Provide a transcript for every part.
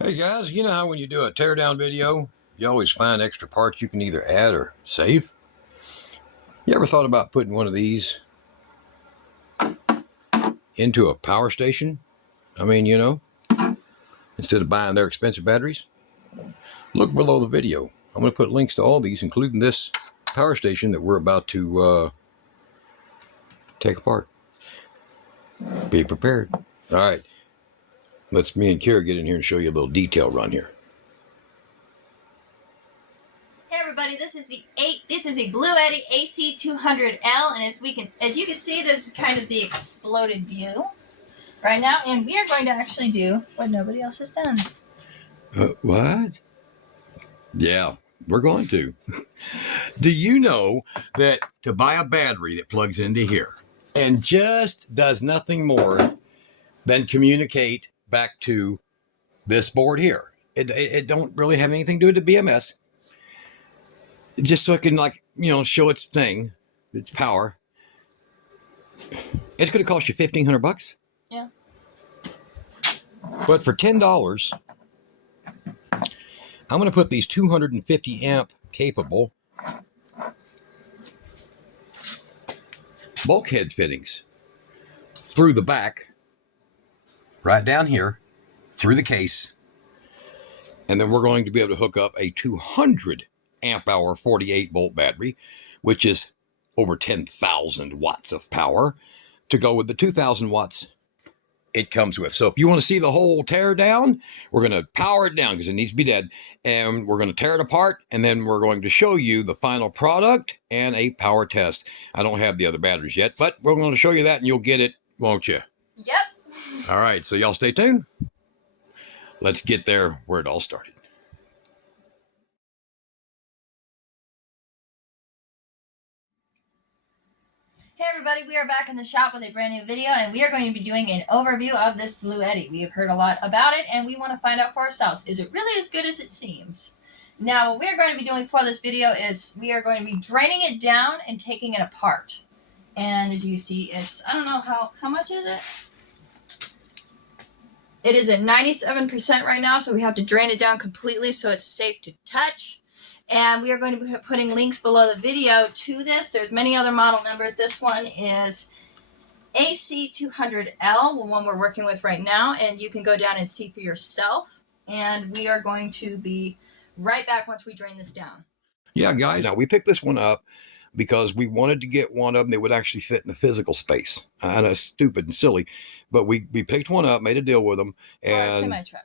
Hey guys, you know how when you do a teardown video, you always find extra parts you can either add or save? You ever thought about putting one of these into a power station? I mean, instead of buying their expensive batteries? Look below the video. I'm going to put links to all these, including this power station that we're about to take apart. Be prepared. All right, let's me and Kira get in here and show you a little detail run here. Hey everybody, this is a Bluetti AC200L, and as you can see, this is kind of the exploded view right now, and we are going to actually do what nobody else has done. What? Yeah, we're going to. Do you know that to buy a battery that plugs into here and just does nothing more than communicate back to this board here? It don't really have anything to do with the BMS. Just so it can show its thing, its power. It's going to cost you $1,500. Yeah. But for $10, I'm going to put these 250 amp capable bulkhead fittings through the back, right down here, through the case, and then we're going to be able to hook up a 200 amp hour 48 volt battery, which is over 10,000 watts of power, to go with the 2,000 watts it comes with. So if you want to see the whole tear down, we're going to power it down because it needs to be dead, and we're going to tear it apart, and then we're going to show you the final product and a power test. I don't have the other batteries yet, but we're going to show you that and you'll get it, won't you? Yep. All right, so y'all stay tuned. Let's get there where it all started. Hey everybody, we are back in the shop with a brand new video, and we are going to be doing an overview of this Bluetti. We have heard a lot about it, and we want to find out for ourselves, is it really as good as it seems? Now, what we're going to be doing for this video is we are going to be draining it down and taking it apart. And as you see, it's, I don't know, how much is it? It is at 97% right now, so we have to drain it down completely so it's safe to touch. And we are going to be putting links below the video to this. There's many other model numbers. This one is AC200L, the one we're working with right now, and you can go down and see for yourself. And we are going to be right back once we drain this down. Yeah, guys, now we picked this one up because we wanted to get one of them that would actually fit in the physical space. I know it's stupid and silly, but we picked one up, made a deal with them, and semi-truck.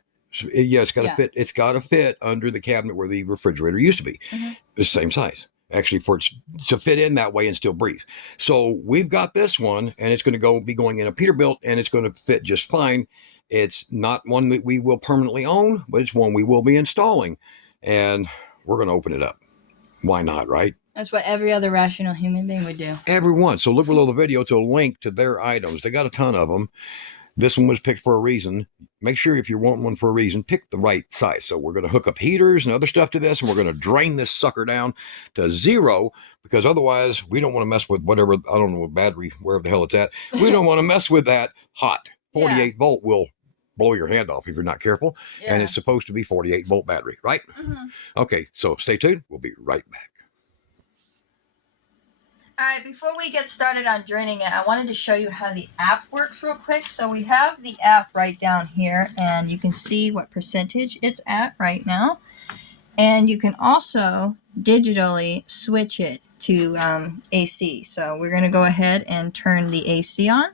Yeah, it's got to fit. It's got to fit under the cabinet where the refrigerator used to be. Mm-hmm. It's the same size, actually, for it to fit in that way and still breathe. So we've got this one, and it's going to be going in a Peterbilt, and it's going to fit just fine. It's not one that we will permanently own, but it's one we will be installing, and we're going to open it up. Why not, right? That's what every other rational human being would do. Everyone. So look below the video. It's a link to their items. They got a ton of them. This one was picked for a reason. Make sure if you're wanting one for a reason, pick the right size. So we're going to hook up heaters and other stuff to this, and we're going to drain this sucker down to 0, because otherwise we don't want to mess with whatever, I don't know, battery, wherever the hell it's at. We don't want to mess with that hot. 48 volt will blow your hand off if you're not careful. Yeah. And it's supposed to be 48 volt battery, right? Mm-hmm. Okay, so stay tuned. We'll be right back. Alright, before we get started on draining it, I wanted to show you how the app works real quick. So we have the app right down here, and you can see what percentage it's at right now. And you can also digitally switch it to AC. So we're going to go ahead and turn the AC on,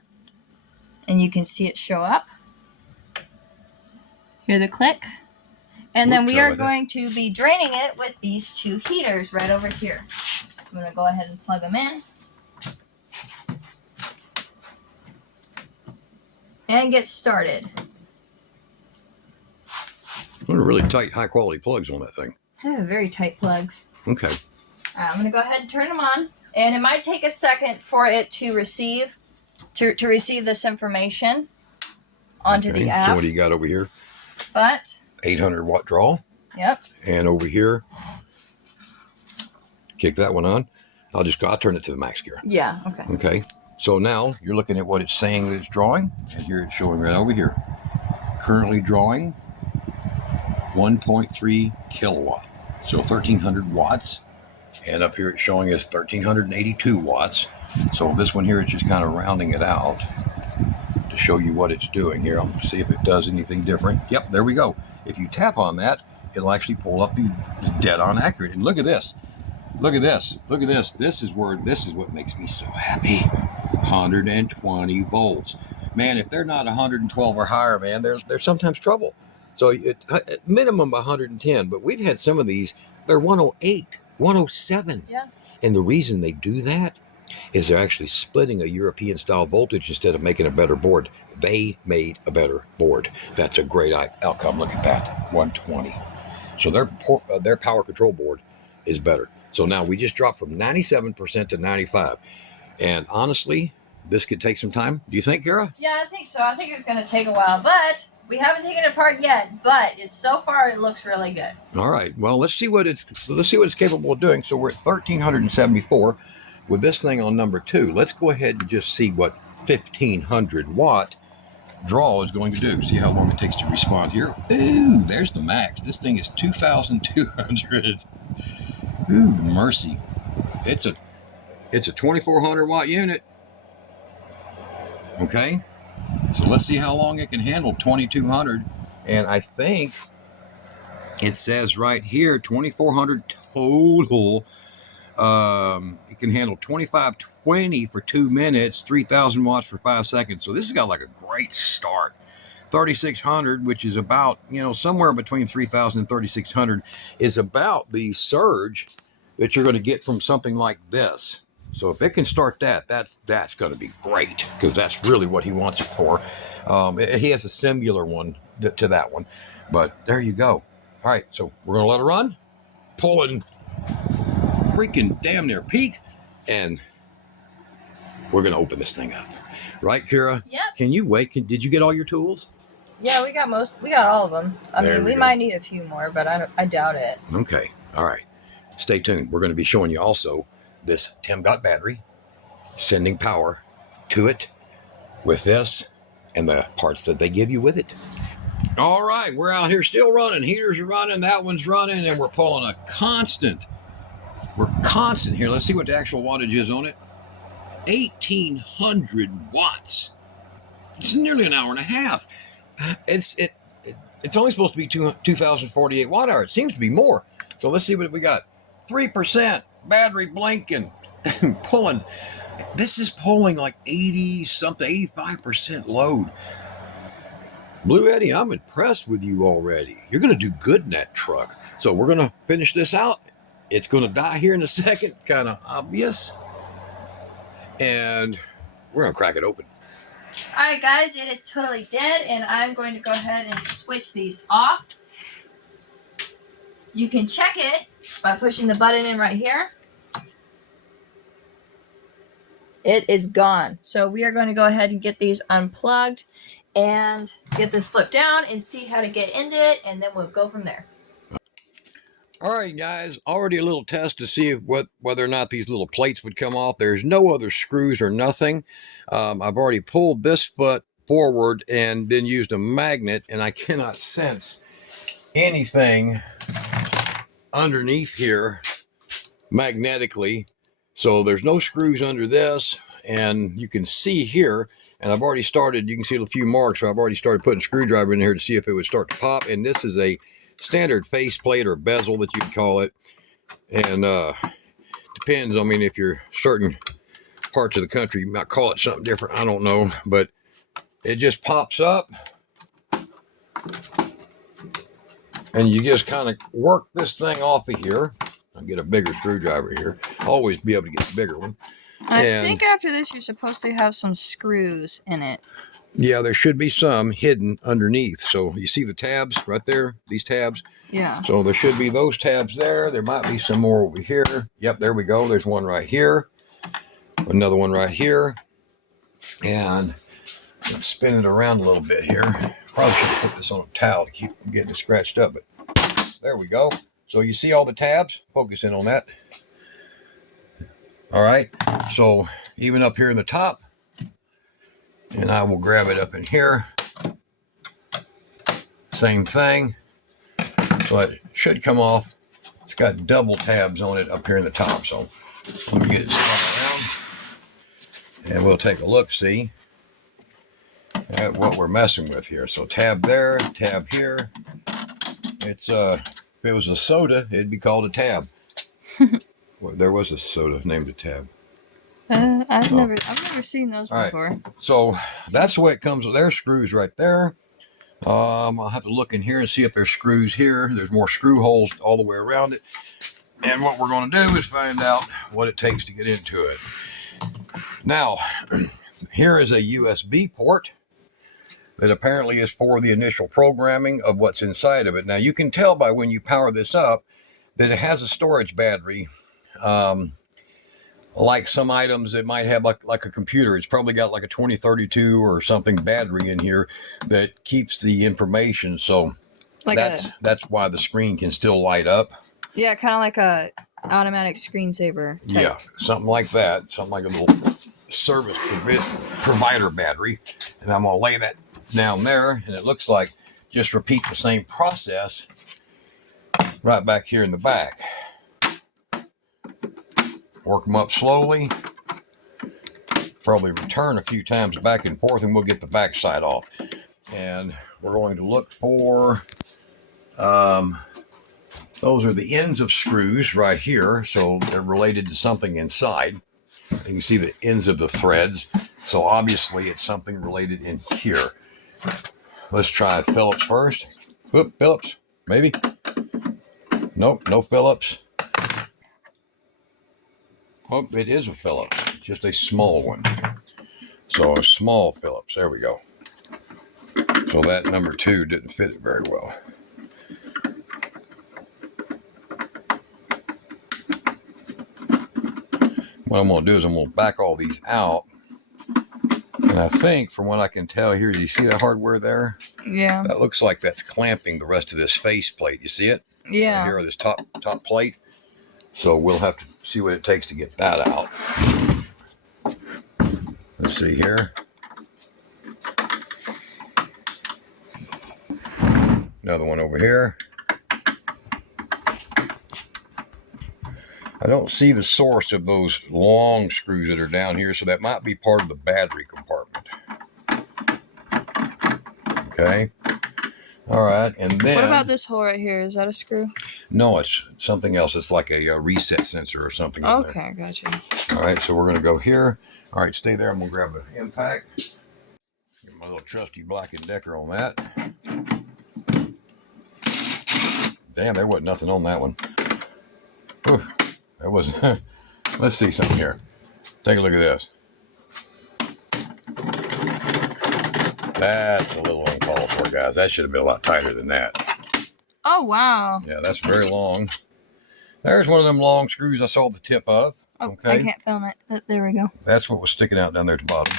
and you can see it show up. Hear the click. And then we are going to be draining it with these 2 heaters right over here. I'm going to go ahead and plug them in and get started. They're really tight, high-quality plugs on that thing. Very tight plugs. Okay. I'm going to go ahead and turn them on, and it might take a second for it to receive this information onto the app. So what do you got over here? But 800 watt draw. Yep. And over here, kick that one on. I'll turn it to the max gear. Yeah, okay. Okay. So now you're looking at what it's saying that it's drawing, and here it's showing right over here. Currently drawing 1.3 kilowatt. So 1300 watts. And up here it's showing us 1382 watts. So this one here is just kind of rounding it out to show you what it's doing here. I'm going to see if it does anything different. Yep, there we go. If you tap on that, it'll actually pull up the dead on accurate. And look at this. Look at this. Look at this. This is what makes me so happy. 120 volts. Man, if they're not 112 or higher, man, there's sometimes trouble. So at minimum 110, but we've had some of these, they're 108, 107. Yeah. And the reason they do that is they're actually splitting a European style voltage instead of making a better board. They made a better board. That's a great outcome. Look at that, 120. So their power control board is better. So now we just dropped from 97% to 95. And honestly, this could take some time. Do you think, Kara? Yeah, I think so. I think it's going to take a while, but we haven't taken it apart yet. But so far, it looks really good. All right. Well, let's see what it's capable of doing. So we're at 1374 with this thing on number 2. Let's go ahead and just see what 1500 watt draw is going to do. See how long it takes to respond here. Ooh, there's the max. This thing is 2,200. Ooh, mercy. It's a 2400 watt unit. Okay. So let's see how long it can handle 2200. And I think it says right here 2400 total. It can handle 2520 for 2 minutes, 3000 watts for 5 seconds. So this has got like a great start. 3600, which is about, somewhere between 3000 and 3600, is about the surge that you're going to get from something like this. So if it can start that's going to be great, because that's really what he wants it for. He has a similar one to that one, but there you go. All right, so we're going to let it run, pulling freaking damn near peak, and we're going to open this thing up. Right, Kira? Yep. Can you wait? Did you get all your tools? Yeah, we got all of them. I mean, we might need a few more, but I doubt it. Okay. All right. Stay tuned. We're going to be showing you also this 10-watt battery, sending power to it with this and the parts that they give you with it. All right. We're out here still running. Heaters are running. That one's running. And we're pulling a constant. We're constant here. Let's see what the actual wattage is on it. 1,800 watts. It's nearly an hour and a half. It's only supposed to be 2,048 watt hours. It seems to be more. So let's see what we got. 3% battery blinking, pulling. This is pulling like 80 something, 85% load. Bluetti, I'm impressed with you already. You're going to do good in that truck. So we're going to finish this out. It's going to die here in a second, kind of obvious. And we're going to crack it open. Alright guys, it is totally dead, and I'm going to go ahead and switch these off. You can check it by pushing the button in right here. It is gone. So we are going to go ahead and get these unplugged and get this flipped down and see how to get into it, and then we'll go from there. All right, guys, already a little test to see whether or not these little plates would come off. There's no other screws or nothing. I've already pulled this foot forward and then used a magnet, and I cannot sense anything underneath here magnetically. So there's no screws under this, and you can see here, and I've already started, you can see a few marks, so I've already started putting a screwdriver in here to see if it would start to pop. And this is a standard faceplate or bezel that you can call it, and depends. I mean, if you're certain parts of the country, you might call it something different. I don't know, but it just pops up, and you just kind of work this thing off of here. I'll get a bigger screwdriver here. Always be able to get a bigger one. I think after this, you're supposed to have some screws in it. Yeah, there should be some hidden underneath. So you see the tabs right there, these tabs? Yeah. So there should be those tabs there. There might be some more over here. Yep, there we go. There's one right here. Another one right here. And let's spin it around a little bit here. Probably should have put this on a towel to keep from getting it scratched up, but there we go. So you see all the tabs? Focus in on that. All right. So even up here in the top, and I will grab it up in here. Same thing. but it should come off. It's got double tabs on it up here in the top, so let me get it spun around and we'll take a look, see at what we're messing with here. So tab there, tab here. It's if it was a soda, it'd be called a tab. Well, there was a soda named a tab. I've never seen those before. Right. So that's the way it comes with their screws right there. I'll have to look in here and see if there's screws here. There's more screw holes all the way around it. And what we're going to do is find out what it takes to get into it. Now, here is a USB port that apparently is for the initial programming of what's inside of it. Now, you can tell by when you power this up that it has a storage battery. Like some items it might have like a computer. It's probably got like a 2032 or something battery in here that keeps the information. So like that's why the screen can still light up. Yeah, kind of like a automatic screensaver type. Yeah, something like that. Something like a little service provider battery. And I'm going to lay that down there. And it looks like just repeat the same process right back here in the back. Work them up slowly. Probably return a few times back and forth and we'll get the back side off. And we're going to look for, those are the ends of screws right here. So they're related to something inside. You can see the ends of the threads. So obviously it's something related in here. Let's try Phillips first. Whoop, Phillips, maybe. Nope, no Phillips. Oh, it is a Phillips, just a small one. So a small Phillips, there we go. So that number 2 didn't fit it very well. What I'm going to do is I'm going to back all these out. And I think from what I can tell here, do you see that hardware there? Yeah. That looks like that's clamping the rest of this face plate. You see it? Yeah. Right here, this top plate. So we'll have to see what it takes to get that out. Let's see here. Another one over here. I don't see the source of those long screws that are down here, so that might be part of the battery compartment. Okay. All right, and then... What about this hole right here? Is that a screw? No, it's something else. It's like a reset sensor or something. Okay, gotcha. All right, so we're going to go here. All right, stay there. I'm going to grab the impact. Get my little trusty Black & Decker on that. Damn, there wasn't nothing on that one. Whew, there wasn't. Let's see something here. Take a look at this. That's a little uncalled for, guys. That should have been a lot tighter than that. Oh, wow. Yeah, that's very long. There's one of them long screws I saw the tip of. Oh, okay. I can't film it. There we go. That's what was sticking out down there at the bottom.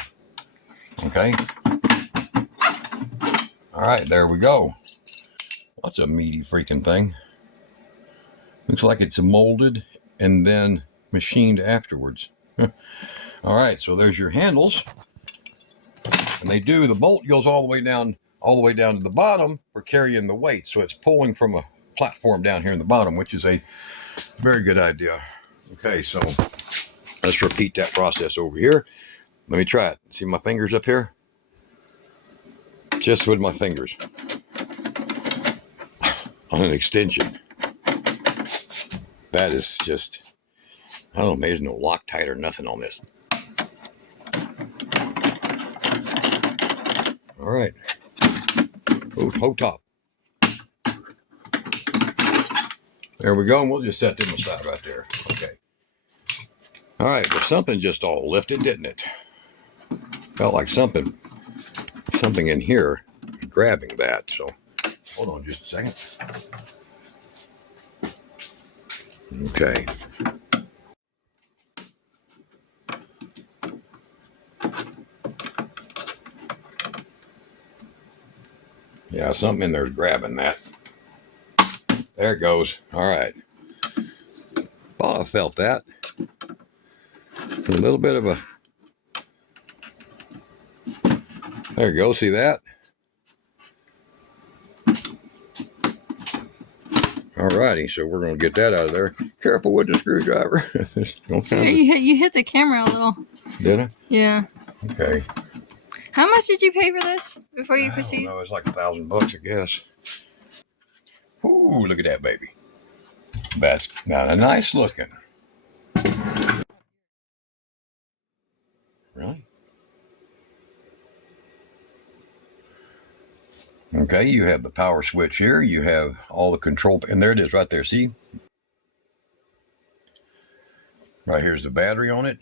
Okay. All right, there we go. That's a meaty freaking thing. Looks like it's molded and then machined afterwards. All right, so there's your handles. And they do, the bolt goes all the way down to the bottom for carrying the weight. So it's pulling from a platform down here in the bottom, which is a very good idea. Okay, so let's repeat that process over here. Let me try it. See my fingers up here? Just with my fingers. On an extension. That is just, I don't know, maybe there's no Loctite or nothing on this. All right. Hold top. There we go, and we'll just set them aside right there. Okay. All right, but something just all lifted, didn't it? Felt like something in here grabbing that. So hold on just a second. Okay. Yeah, something in there's grabbing that. There it goes. All right. Thought I felt that. A little bit of a... There you go. See that? Alrighty, so we're going to get that out of there. Careful with the screwdriver. You hit the camera a little. Did I? Yeah. Okay. How much did you pay for this before you proceed? No, it's like $1,000, I guess. Ooh, look at that baby. That's not a nice looking. Really? Okay, you have the power switch here. You have all the control, and there it is right there. See? Right here's the battery on it.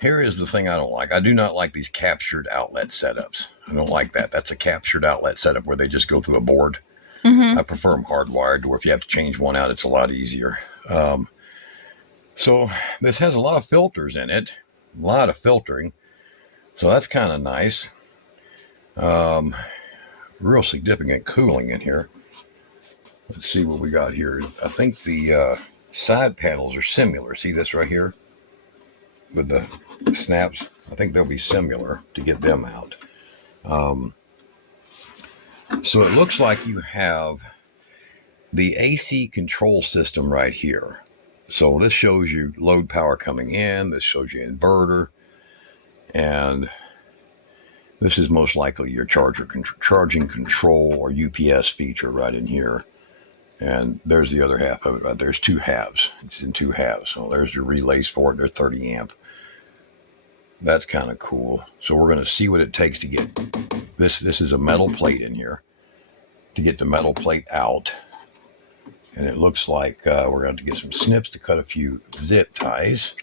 Here is the thing I don't like. I do not like these captured outlet setups. I don't like that. That's a captured outlet setup where they just go through a board. I prefer them hardwired, where if you have to change one out, it's a lot easier. So this has a lot of filters in it, a lot of filtering. So that's kind of nice. Real significant cooling in here. Let's see what we got here. I think the side panels are similar. See this right here with the snaps? I think they'll be similar to get them out. So it looks like you have the AC control system right here. So this shows you load power coming in. This shows you inverter. And this is most likely your charging control or UPS feature right in here. And there's the other half of it. Right? There's two halves. It's in two halves. So there's your relays for it. They're 30 amp. That's kind of cool. So we're going to see what it takes to get this. This is a metal plate in here to get the metal plate out. And it looks like we're going to get some snips to cut a few zip ties.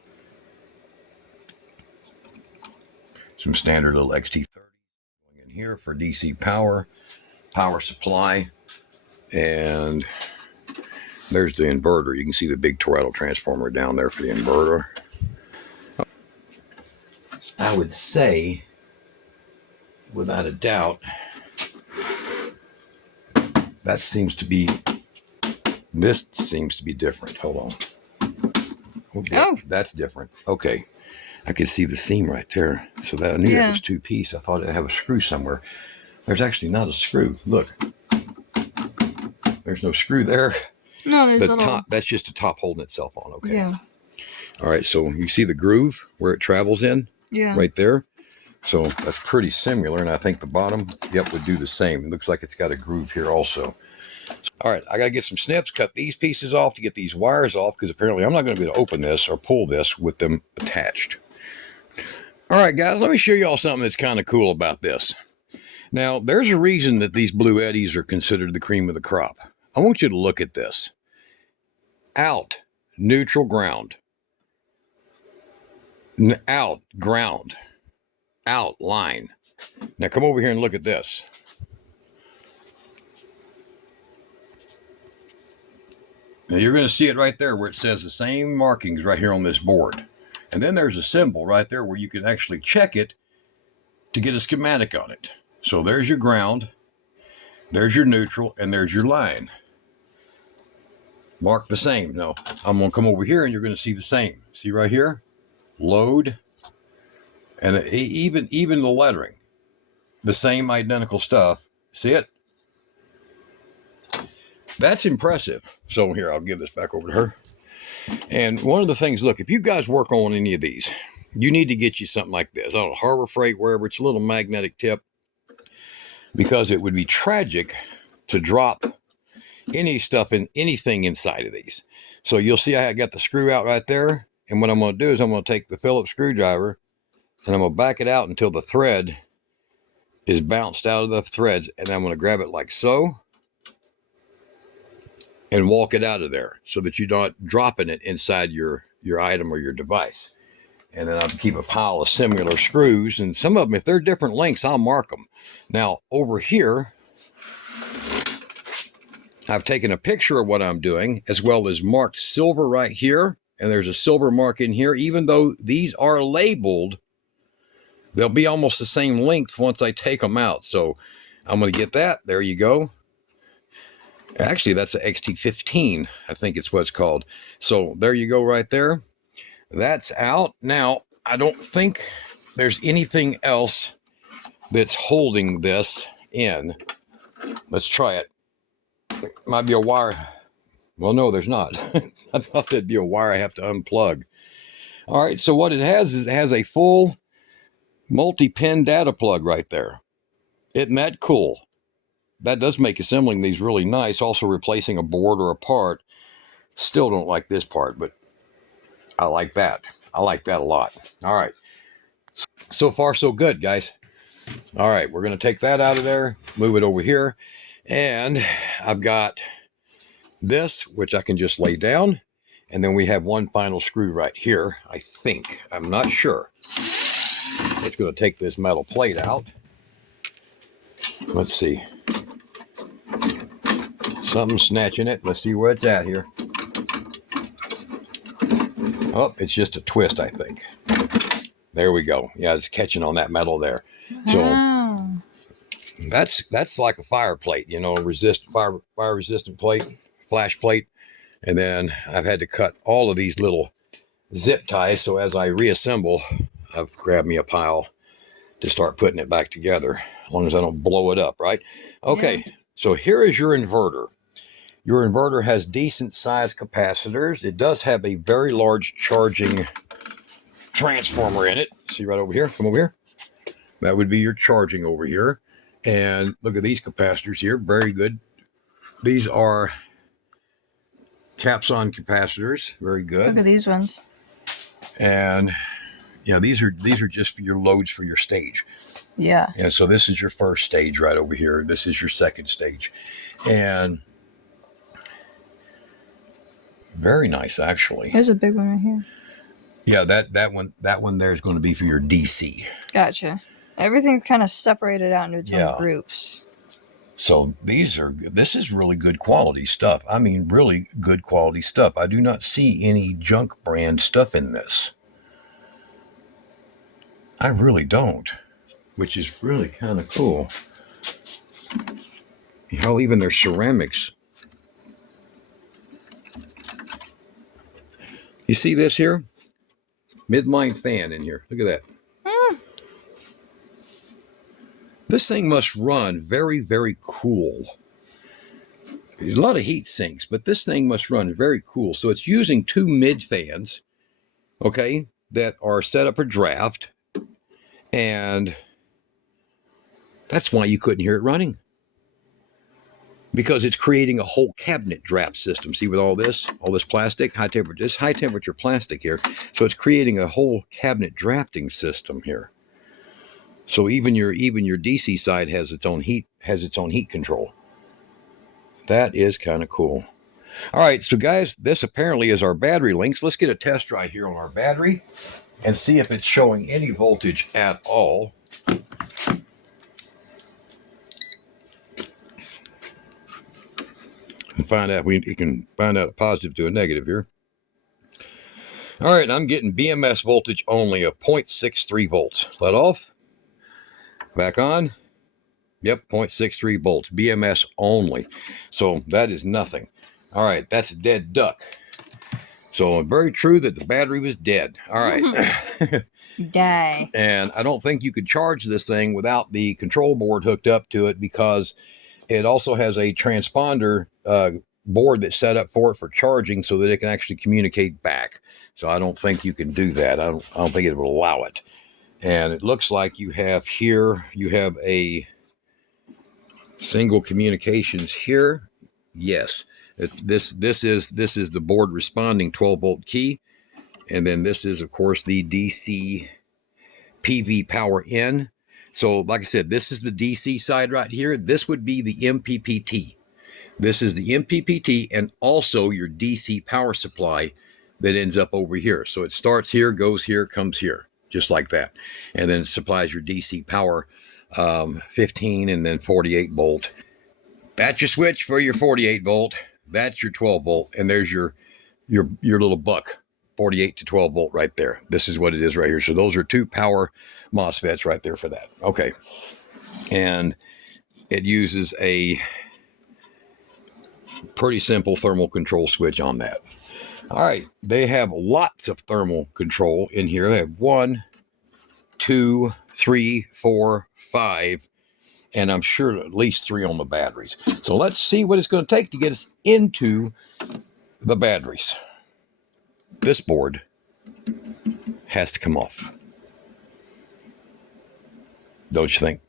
Some standard little XT30 going in here for DC power supply. And there's the inverter. You can see the big toroidal transformer down there for the inverter. I would say, without a doubt, this seems to be different. Hold on. Oh, that's different. Okay. I could see the seam right there. So that I knew that was two-piece. I thought it'd have a screw somewhere. There's actually not a screw. Look. There's no screw there. No, there's a top. That's just the top holding itself on. Okay. Yeah. All right. So you see the groove where it travels in? Yeah. Right there. So that's pretty similar. And I think the bottom, would do the same. It looks like it's got a groove here also. All right. I got to get some snips, cut these pieces off to get these wires off, because apparently I'm not going to be able to open this or pull this with them attached. All right, guys, let me show you all something that's kind of cool about this. Now, there's a reason that these Bluettis are considered the cream of the crop. I want you to look at this. Out, neutral ground. Out, ground. Out, line. Now come over here and look at this. Now you're going to see it right there where it says the same markings right here on this board. And then there's a symbol right there where you can actually check it to get a schematic on it. So there's your ground, there's your neutral, and there's your line. Mark the same. No, I'm going to come over here and you're going to see the same. See right here? Load. And even the lettering. The same identical stuff. See it? That's impressive. So here, I'll give this back over to her. And one of the things, look, if you guys work on any of these, you need to get you something like this. I don't know, Harbor Freight, wherever, it's a little magnetic tip. Because it would be tragic to drop anything inside of these. So you'll see I got the screw out right there. And what I'm going to do is I'm going to take the Phillips screwdriver and I'm going to back it out until the thread is bounced out of the threads. And I'm going to grab it like so and walk it out of there so that you're not dropping it inside your item or your device. And then I'll keep a pile of similar screws. And some of them, if they're different lengths, I'll mark them. Now, over here, I've taken a picture of what I'm doing, as well as marked silver right here. And there's a silver mark in here. Even though these are labeled, they'll be almost the same length once I take them out. So I'm going to get that. There you go. Actually, that's an XT15, I think it's what it's called. So there you go right there. That's out. Now, I don't think there's anything else that's holding this in. Let's try it. Might be a wire Well, no, there's not. I thought that'd be a wire I have to unplug. All right, so what it has is it has a full multi-pin data plug right there. Isn't that cool? That does make assembling these really nice. Also replacing a board or a part. Still don't like this part, but I like that. I like that a lot. All right. So far, so good, guys. All right, we're going to take that out of there, move it over here. And I've got this, which I can just lay down. And then we have one final screw right here, I think. I'm not sure. It's going to take this metal plate out. Let's see. Something's snatching it. Let's see where it's at here. Oh, it's just a twist, I think. There we go. Yeah, it's catching on that metal there. So that's like a fire plate, you know, fire resistant plate, flash plate. And then I've had to cut all of these little zip ties. So as I reassemble, I've grabbed me a pile to start putting it back together, as long as I don't blow it up, right? Okay, yeah. So here is your inverter. Your inverter has decent sized capacitors. It does have a very large charging transformer in it. See right over here? Come over here. That would be your charging over here. And look at these capacitors here. Very good. These are Capson capacitors. Very good. Look at these ones. And yeah, these are just for your loads for your stage. Yeah. And so this is your first stage right over here. This is your second stage. And very nice, actually. There's a big one right here. Yeah, that one there is going to be for your DC. Gotcha. Everything's kind of separated out into its own groups. So this is really good quality stuff. I mean, really good quality stuff. I do not see any junk brand stuff in this. I really don't, which is really kind of cool. Hell, even their ceramics. You see this here? Midline fan in here. Look at that. This thing must run very, very cool. A lot of heat sinks, but this thing must run very cool. So it's using two mid fans, okay, that are set up for draft. And that's why you couldn't hear it running. Because it's creating a whole cabinet draft system. See, with all this plastic, high temperature plastic here. So it's creating a whole cabinet drafting system here. So even your DC side has its own heat control. That is kind of cool. All right, so guys, this apparently is our battery links. Let's get a test right here on our battery and see if it's showing any voltage at all. And find out we can find out a positive to a negative here. All right, I'm getting BMS voltage only of 0.63 volts. Let off. Back on. Yep, 0.63 volts. BMS only. So that is nothing. All right, that's a dead duck. So very true that the battery was dead. All right. Die. And I don't think you could charge this thing without the control board hooked up to it, because it also has a transponder board that's set up for it for charging so that it can actually communicate back. So I don't think you can do that. I don't think it will allow it. And it looks like you have a single communications here. Yes. This is the board responding 12-volt key. And then this is, of course, the DC PV power in. So like I said, this is the DC side right here. This would be the MPPT. This is the MPPT and also your DC power supply that ends up over here. So it starts here, goes here, comes here, just like that. And then it supplies your DC power 15 and then 48 volt. That's your switch for your 48 volt. That's your 12 volt. And there's your little buck, 48 to 12 volt right there. This is what it is right here. So those are two power MOSFETs right there for that. Okay. And it uses a pretty simple thermal control switch on that. All right. They have lots of thermal control in here. They have 1, 2, 3, 4, 5, and I'm sure at least 3 on the batteries. So let's see what it's going to take to get us into the batteries. This board has to come off. Don't you think?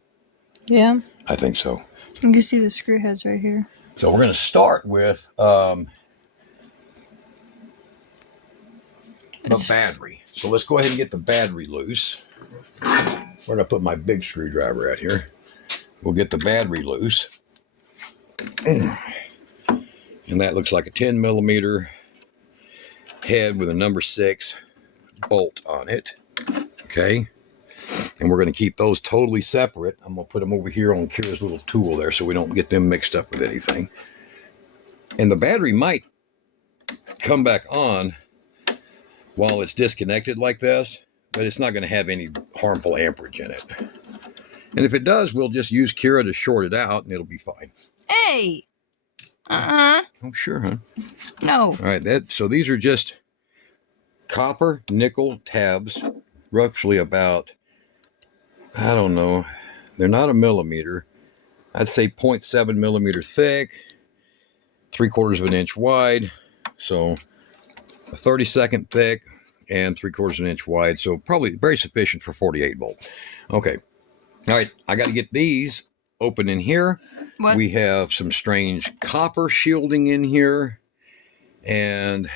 Yeah. I think so. You can see the screw heads right here. So we're going to start with the battery. So let's go ahead and get the battery loose. Where did I put my big screwdriver at here? We'll get the battery loose. And that looks like a 10 millimeter head with a number 6 bolt on it. Okay. And we're going to keep those totally separate. I'm going to put them over here on Kira's little tool there so we don't get them mixed up with anything. And the battery might come back on while it's disconnected like this, but it's not going to have any harmful amperage in it. And if it does, we'll just use Kira to short it out and it'll be fine. Hey! Oh, sure, huh? No. All right, so these are just copper nickel tabs, roughly about, I don't know, they're not a millimeter. I'd say 0.7 millimeter thick, 3/4 of an inch wide, so a 32nd thick and 3/4 of an inch wide, so probably very sufficient for 48 volt. Okay, all right, I got to get these open in here. What? We have some strange copper shielding in here, and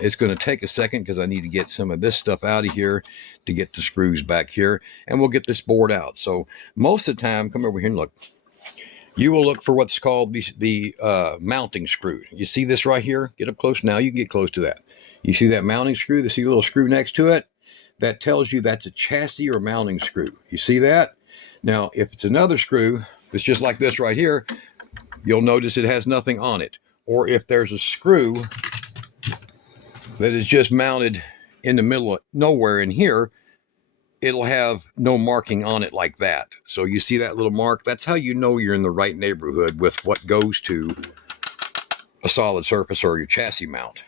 it's going to take a second because I need to get some of this stuff out of here to get the screws back here, and we'll get this board out. So most of the time, come over here and look. You will look for what's called the mounting screw. You see this right here? Get up close now. You can get close to that. You see that mounting screw? You see a little screw next to it? That tells you that's a chassis or mounting screw. You see that? Now, if it's another screw that's just like this right here, you'll notice it has nothing on it. Or if there's a screw that is just mounted in the middle of nowhere in here, it'll have no marking on it like that. So you see that little mark? That's how you know you're in the right neighborhood with what goes to a solid surface or your chassis mount.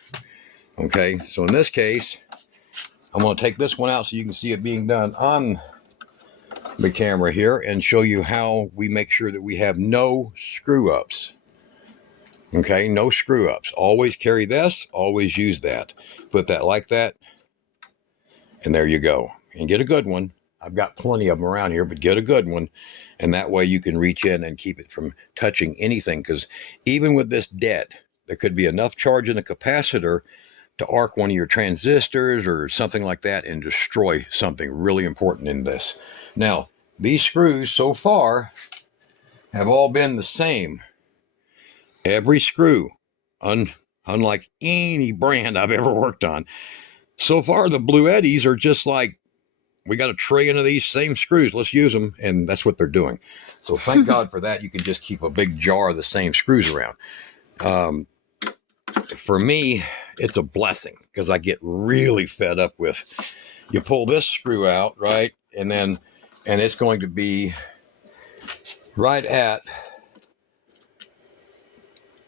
Okay, so in this case, I'm going to take this one out so you can see it being done on the camera here and show you how we make sure that we have no screw-ups. Okay, no screw-ups. Always carry this, always use that. Put that like that, and there you go. And get a good one. I've got plenty of them around here, but get a good one. And that way you can reach in and keep it from touching anything, because even with this dead, there could be enough charge in the capacitor to arc one of your transistors or something like that and destroy something really important in this. Now, these screws so far have all been the same. Every screw, unlike any brand I've ever worked on. So far, the Bluettis are just like, we got a trillion of these same screws. Let's use them. And that's what they're doing. So thank God for that. You can just keep a big jar of the same screws around. For me, it's a blessing because I get really fed up with, you pull this screw out, right? And it's going to be right at,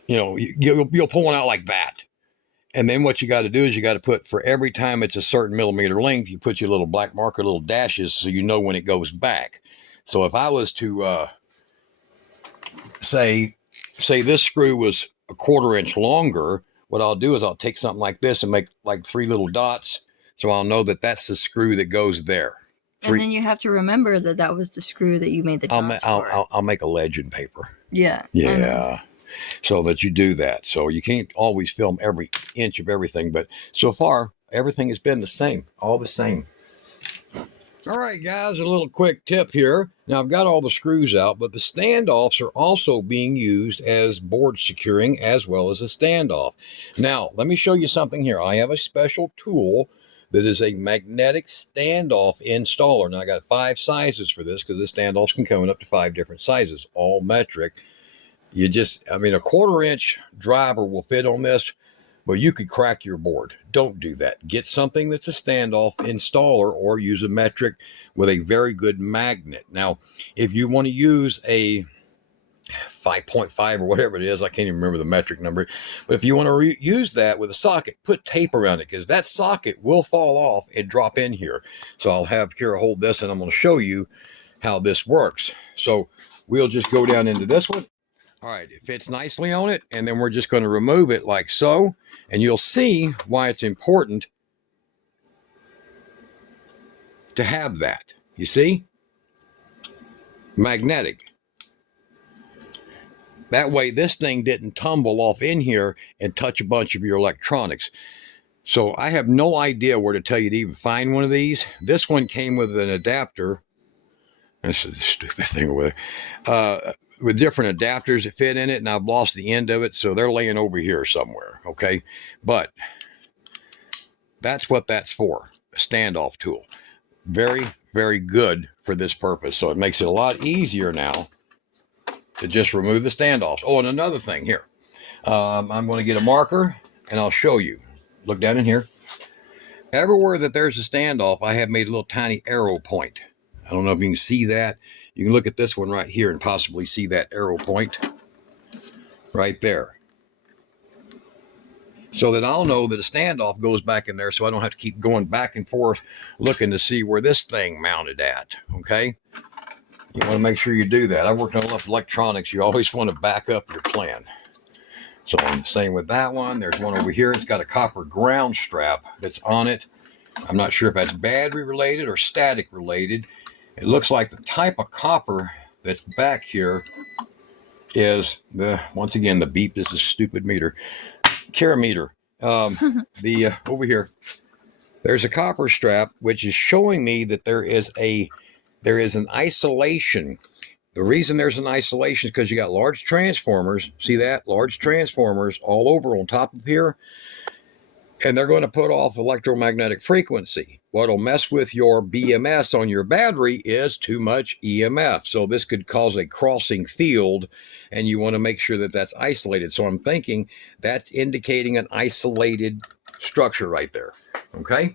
you'll pull one out like that. And then what you got to do is you got to put, for every time it's a certain millimeter length, you put your little black marker, little dashes, so you know when it goes back. So if I was to say this screw was a 1/4 inch longer, what I'll do is I'll take something like this and make like 3 little dots, so I'll know that that's the screw that goes there. And then you have to remember that that was the screw that you made the dots for. I'll make a legend paper. Yeah. Yeah. So that you do that. So you can't always film every inch of everything, but so far, everything has been the same, all the same. All right, guys, a little quick tip here. Now, I've got all the screws out, but the standoffs are also being used as board securing as well as a standoff. Now, let me show you something here. I have a special tool that is a magnetic standoff installer. Now, I got 5 sizes for this because the standoffs can come in up to 5 different sizes, all metric. A 1/4 inch driver will fit on this, but you could crack your board. Don't do that. Get something that's a standoff installer or use a metric with a very good magnet. Now, if you want to use a 5.5 or whatever it is, I can't even remember the metric number, but if you want to use that with a socket, put tape around it because that socket will fall off and drop in here. So I'll have Kira hold this and I'm going to show you how this works. So we'll just go down into this one. All right, it fits nicely on it, and then we're just going to remove it like so, and you'll see why it's important to have that. You see? Magnetic. That way this thing didn't tumble off in here and touch a bunch of your electronics. So I have no idea where to tell you to even find one of these. This one came with an adapter. This is a stupid thing over there. With different adapters that fit in it, and I've lost the end of it, so they're laying over here somewhere, okay? But that's what that's for, a standoff tool. Very, very good for this purpose. So it makes it a lot easier now to just remove the standoffs. Oh, and another thing here. I'm going to get a marker, and I'll show you. Look down in here. Everywhere that there's a standoff, I have made a little tiny arrow point. I don't know if you can see that. You can look at this one right here and possibly see that arrow point right there. So that I'll know that a standoff goes back in there, so I don't have to keep going back and forth looking to see where this thing mounted at, okay? You want to make sure you do that. I work on enough electronics. You always want to back up your plan. So same with that one. There's one over here. It's got a copper ground strap that's on it. I'm not sure if that's battery related or static related. It looks like the type of copper that's back here is once again, the beep is a stupid meter. Carameter. Over here, there's a copper strap, which is showing me that there is an isolation. The reason there's an isolation is because you got large transformers. See that? Large transformers all over on top of here. And they're going to put off electromagnetic frequency. What'll mess with your BMS on your battery is too much EMF. So this could cause a crossing field, and you want to make sure that that's isolated. So I'm thinking that's indicating an isolated structure right there. Okay?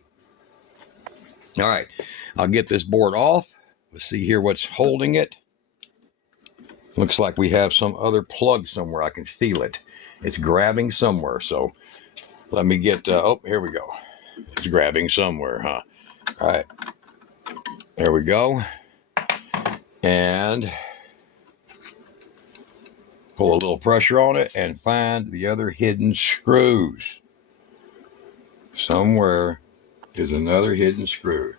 All right. I'll get this board off. Let's see here what's holding it. Looks like we have some other plug somewhere. I can feel it. It's grabbing somewhere. So let me get, oh, here we go. It's grabbing somewhere, huh? All right. There we go. And pull a little pressure on it and find the other hidden screws. Somewhere is another hidden screw.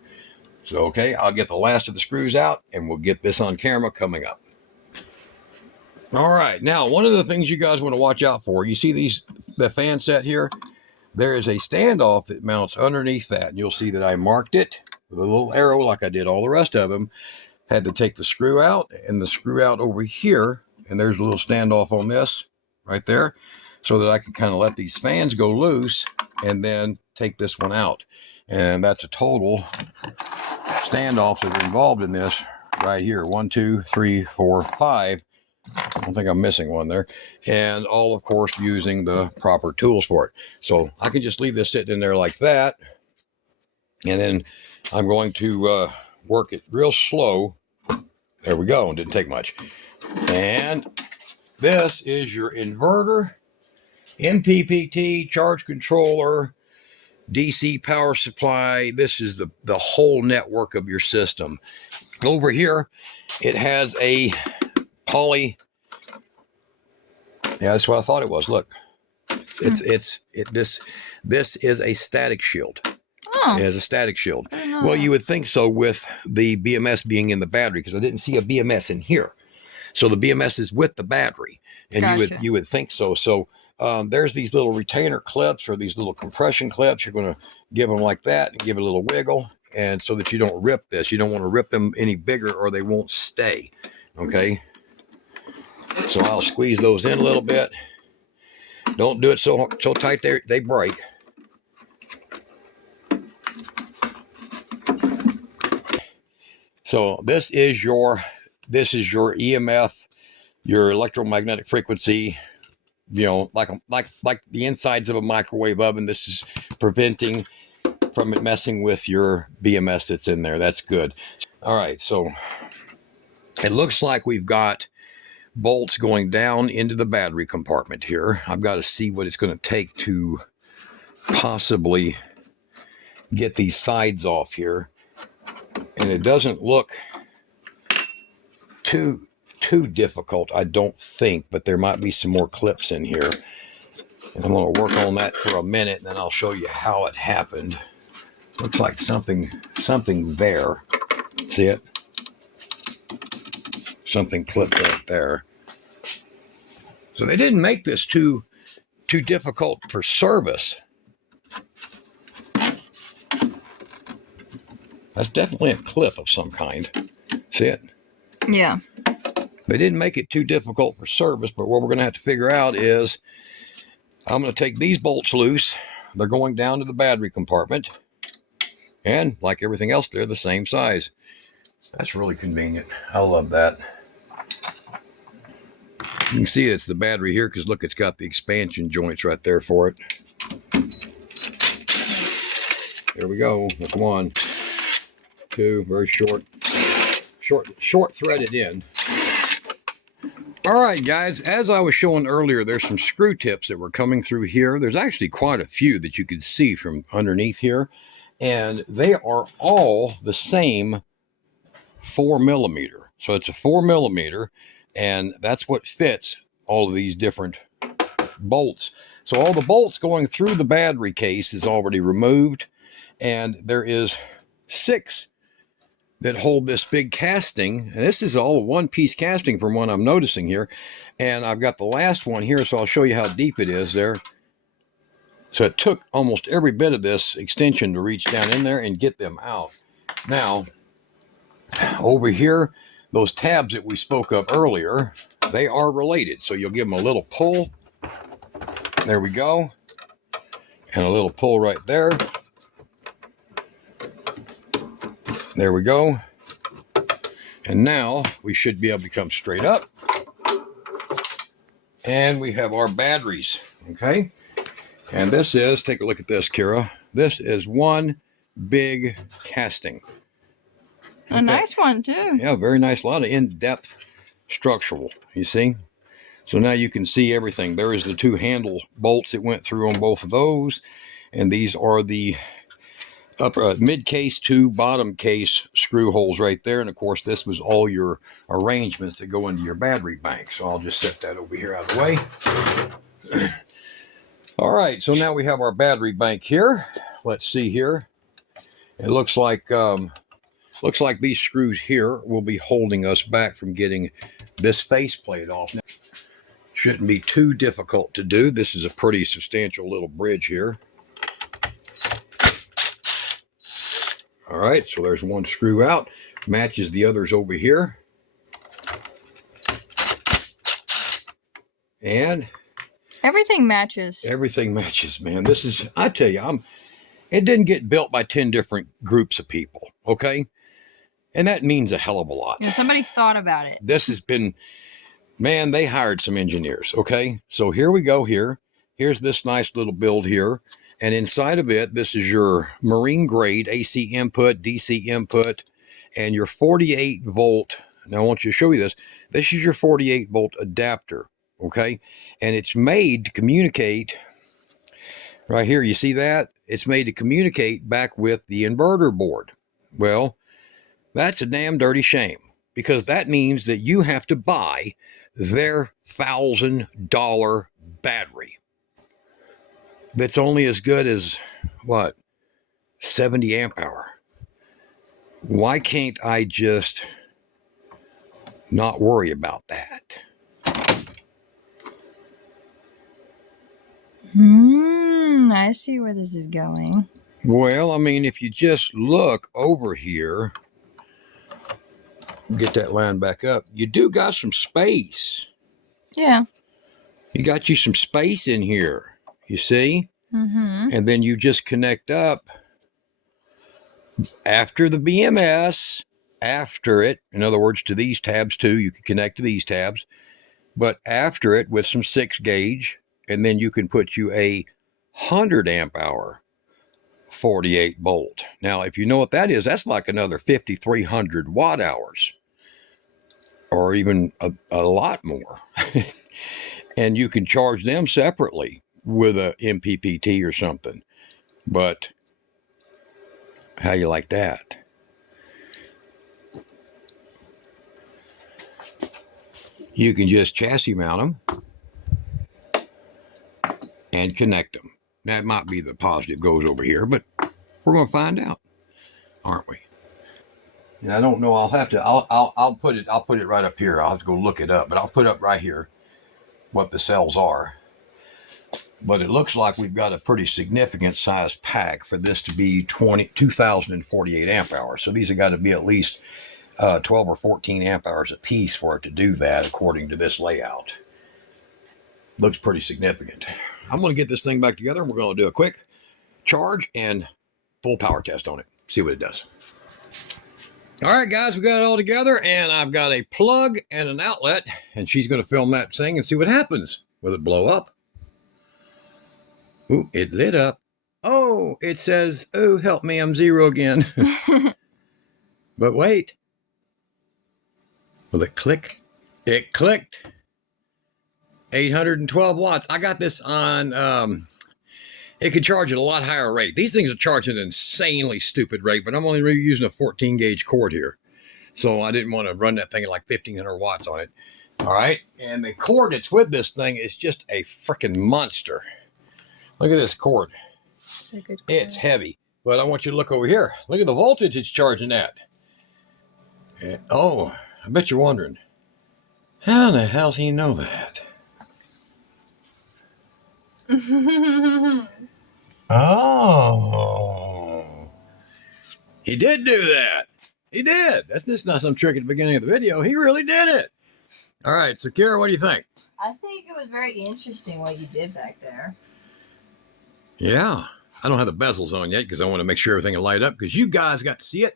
So, okay, I'll get the last of the screws out and we'll get this on camera coming up. All right. Now, one of the things you guys want to watch out for, you see the fan set here? There is a standoff that mounts underneath that. And you'll see that I marked it with a little arrow like I did all the rest of them. Had to take the screw out and the screw out over here. And there's a little standoff on this right there so that I can kind of let these fans go loose and then take this one out. And that's a total standoff that's involved in this right here. 1, 2, 3, 4, 5. I don't think I'm missing one there. And all, of course, using the proper tools for it. So I can just leave this sitting in there like that. And then I'm going to work it real slow. There we go. Didn't take much. And this is your inverter, MPPT, charge controller, DC power supply. This is the whole network of your system. Over here, it has a poly. Yeah, that's what I thought it was. Look, this is a static shield. Oh. It has a static shield. Well, you would think so with the BMS being in the battery, because I didn't see a BMS in here. So the BMS is with the battery, and gotcha. you would think so. So there's these little retainer clips or these little compression clips. You're going to give them like that and give it a little wiggle, and so that you don't rip this. You don't want to rip them any bigger or they won't stay. Okay. So I'll squeeze those in a little bit. Don't do it so tight they break. So this is your EMF, your electromagnetic frequency. You know, like the insides of a microwave oven. This is preventing from it messing with your BMS that's in there. That's good. All right, so it looks like we've got bolts going down into the battery compartment here. I've got to see what it's going to take to possibly get these sides off here. And it doesn't look too too difficult, I don't think, but there might be some more clips in here. And I'm going to work on that for a minute, and then I'll show you how it happened. Looks like something there. See it? Something clipped right there. So they didn't make this too difficult for service. That's definitely a clip of some kind. See it? Yeah. They didn't make it too difficult for service, but what we're going to have to figure out is I'm going to take these bolts loose. They're going down to the battery compartment. And like everything else, they're the same size. That's really convenient. I love that. You can see it's the battery here because look, it's got the expansion joints right there for it. There we go. That's one, two, very short threaded end. All right, guys, as I was showing earlier, there's some screw tips that were coming through here. There's actually quite a few that you could see from underneath here, and they are all the same 4mm. So it's a 4mm, and that's what fits all of these different bolts. So all the bolts going through the battery case is already removed, and there is 6 that hold this big casting. And this is all a one-piece casting from what I'm noticing here. And I've got the last one here, so I'll show you how deep it is there. So it took almost every bit of this extension to reach down in there and get them out. Now, over here, those tabs that we spoke of earlier, they are related. So you'll give them a little pull. There we go. And a little pull right there. There we go. And now we should be able to come straight up. And we have our batteries, okay? And this is, take a look at this, Kira. This is one big casting. A nice one, too. Yeah, very nice. A lot of in-depth structural, you see? So now you can see everything. There is the 2 handle bolts that went through on both of those. And these are the upper mid case to bottom case screw holes right there. And of course, this was all your arrangements that go into your battery bank. So I'll just set that over here out of the way. All right, so now we have our battery bank here. Let's see here. It looks like these screws here will be holding us back from getting this faceplate off. Now, shouldn't be too difficult to do. This is a pretty substantial little bridge here. All right, so there's one screw out, matches the others over here. And everything matches. Everything matches, man. This is, I tell you, it didn't get built by 10 different groups of people, okay? And that means a hell of a lot. Yeah, somebody thought about it. This has been, man, they hired some engineers, okay? So here we go here. Here's this nice little build here. And inside of it, this is your marine grade AC input, DC input, and your 48 volt. Now I want you to show you this. This is your 48 volt adapter, okay? And it's made to communicate, right here, you see that? It's made to communicate back with the inverter board. Well, that's a damn dirty shame, because that means that you have to buy their $1,000 battery. That's only as good as, what, 70 amp hour. Why can't I just not worry about that? I see where this is going. Well, I mean, if you just look over here, get that line back up, you do got some space. Yeah. You got you some space in here. You see? Mm-hmm. And then you just connect up after the BMS, after it, in other words, to these tabs too. You can connect to these tabs, but after it with some 6 gauge, and then you can put you a 100 amp hour 48 volt. Now, if you know what that is, that's like another 5,300 watt hours, or even a lot more. And you can charge them separately with a MPPT or something. But how you like that? You can just chassis mount them and connect them. That might be the positive goes over here, but we're going to find out, aren't we? And I don't know. I'll have to. I'll put it right up here. I'll have to go look it up, but I'll put up right here what the cells are. But it looks like we've got a pretty significant size pack for this to be 2,048 amp hours. So these have got to be at least 12 or 14 amp hours a piece for it to do that, according to this layout. Looks pretty significant. I'm going to get this thing back together, and we're going to do a quick charge and full power test on it. See what it does. All right, guys, we got it all together, and I've got a plug and an outlet, and she's going to film that thing and see what happens. Will it blow up? Ooh, it lit up. Oh, it says, oh, help me, I'm zero again. But wait. Will it click? It clicked. 812 watts. I got this on, it could charge at a lot higher rate. These things are charging an insanely stupid rate, but I'm only really using a 14 gauge cord here. So I didn't want to run that thing at like 1,500 watts on it. All right. And the cord that's with this thing is just a freaking monster. Look at this cord. It's heavy, but I want you to look over here. Look at the voltage it's charging at. Oh, I bet you're wondering, how in the hell does he know that? Oh, he did do that. He did. That's just not some trick at the beginning of the video. He really did it. All right, so Kara, what do you think? I think it was very interesting what you did back there. Yeah, I don't have the bezels on yet because I want to make sure everything will light up because you guys got to see it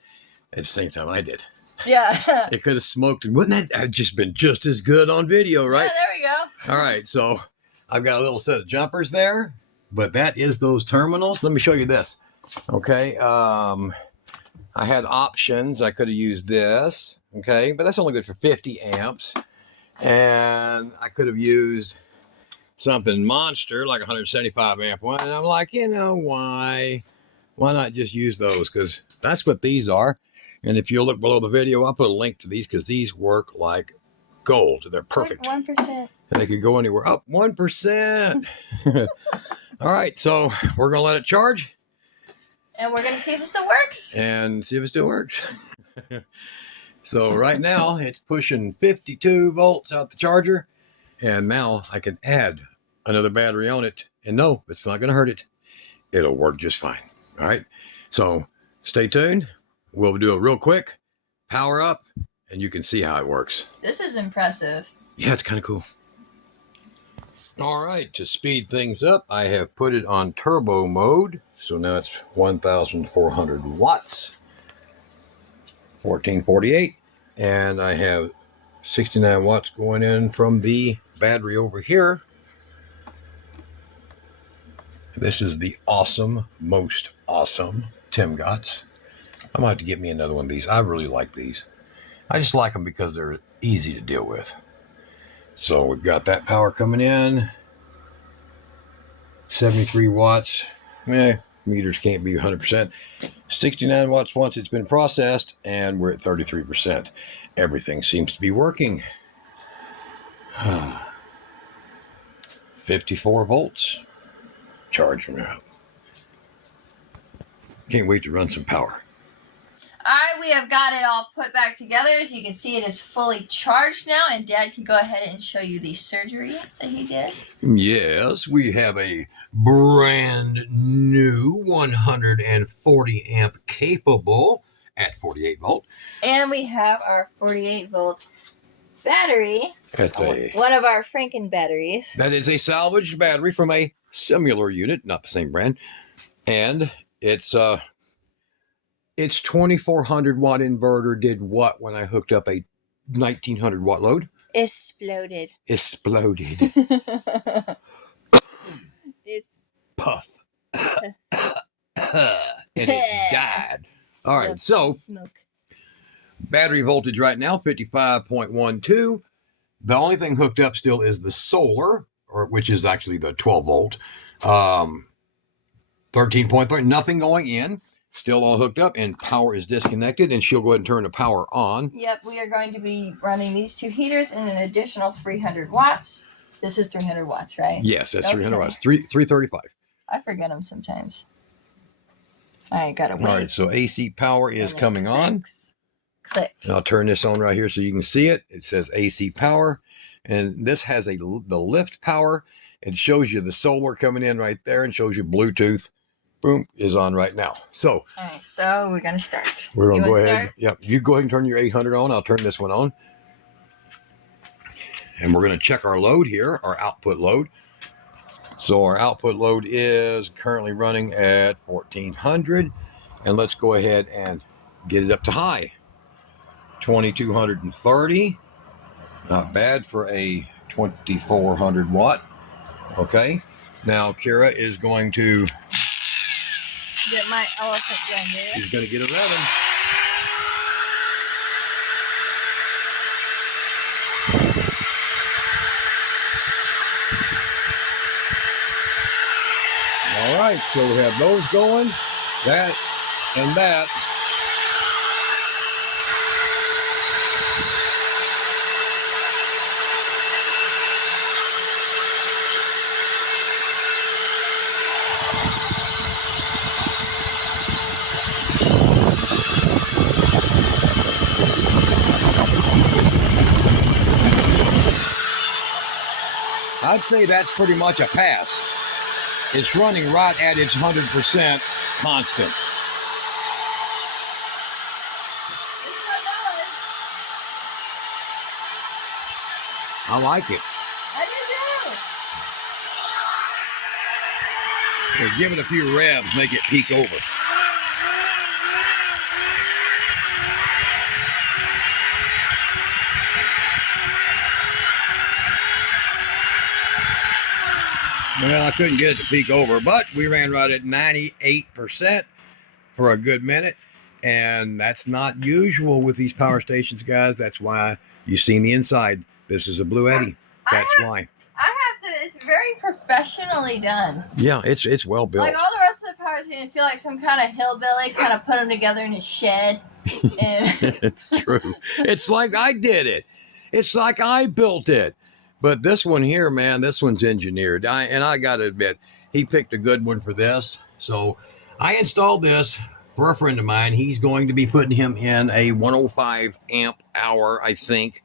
at the same time I did. Yeah. It could have smoked, and wouldn't that have just been just as good on video, right? Yeah, there we go. All right, so I've got a little set of jumpers there, but that is those terminals. Let me show you this. Okay, I had options. I could have used this, okay, but that's only good for 50 amps. And I could have used something monster like 175 amp one, and I'm like, you know, why not just use those, because that's what these are. And if you look below the video, I'll put a link to these because these work like gold. They're perfect. 1%. And they could go anywhere. Up 1%. All right, so we're gonna let it charge, And we're gonna see if it still works. and see if it still works. So right now it's pushing 52 volts out the charger. And now I can add another battery on it. And no, it's not going to hurt it. It'll work just fine. All right. So stay tuned. We'll do a real quick power up and you can see how it works. This is impressive. Yeah, it's kind of cool. All right. To speed things up, I have put it on turbo mode. So now it's 1,400 watts, 1448. And I have 69 watts going in from the battery over here. This is the most awesome Tim Gotts. I might have to get me another one of these. I really like these. I just like them because they're easy to deal with. So we've got that power coming in. 73 watts. Meters can't be 100%. 69 watts once it's been processed, and we're at 33%. Everything seems to be working. 54 volts. Charging up. Can't wait to run some power. Alright, we have got it all put back together. As you can see, it is fully charged now, and Dad can go ahead and show you the surgery that he did. Yes, we have a brand new 140 amp capable at 48 volt. And we have our 48 volt battery. That's one of our Franken batteries. That is a salvaged battery from a similar unit, not the same brand. And it's 2400 watt inverter did what when I hooked up a 1900 watt load? Exploded. It's puff. And it died. All right, so smoke. Battery voltage right now, 55.12. The only thing hooked up still is the solar, which is actually the 12 volt. 13.3, nothing going in. still all hooked up, and power is disconnected, and she'll go ahead and turn the power on. Yep, we are going to be running these two heaters and an additional 300 watts. This is 300 watts, right? Yes, that's 300 watts. 335. I forget them sometimes. I gotta wait. All right, so AC power is coming on. Clicked. And I'll turn this on right here so you can see it. It says AC power, and this has the lift power. It shows you the solar coming in right there and shows you Bluetooth. Boom, is on right now. So, all right, so we're gonna start. We're gonna go ahead. Yep, you go ahead and turn your 800 on. I'll turn this one on, and we're gonna check our load here, our output load. So our output load is currently running at 1400, and let's go ahead and get it up to high. 2230, not bad for a 2400 watt. Okay, now Kira is going to get my elephant gun here. She's going to get a revving. All right, so we have those going, that and that. I'd say that's pretty much a pass. It's running right at its 100% constant. I like it. I do too. We'll give it a few revs, make it peak over. Well, I couldn't get it to peak over, but we ran right at 98% for a good minute. And that's not usual with these power stations, guys. That's why you've seen the inside. This is a Bluetti. That's why. I have to, it's very professionally done. Yeah, it's well built. Like all the rest of the power stations feel like some kind of hillbilly kind of put them together in his shed. And it's true. It's like I did it. It's like I built it. But this one here, man, this one's engineered. I got to admit, he picked a good one for this. So I installed this for a friend of mine. He's going to be putting him in a 105 amp hour, I think.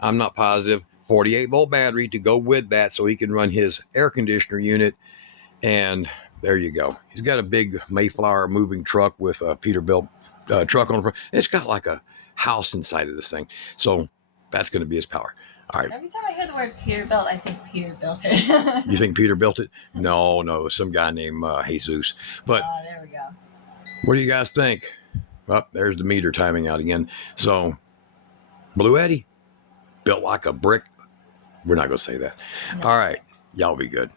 I'm not positive. 48 volt battery to go with that so he can run his air conditioner unit. And there you go. He's got a big Mayflower moving truck with a Peterbilt truck on the front. It's got like a house inside of this thing. So that's going to be his power. All right. Every time I hear the word Peterbilt, I think Peter built it. You think Peter built it? No, some guy named Jesus. But there we go. What do you guys think? Well, there's the meter timing out again. So, Bluetti, built like a brick. We're not going to say that. No. All right. Y'all be good.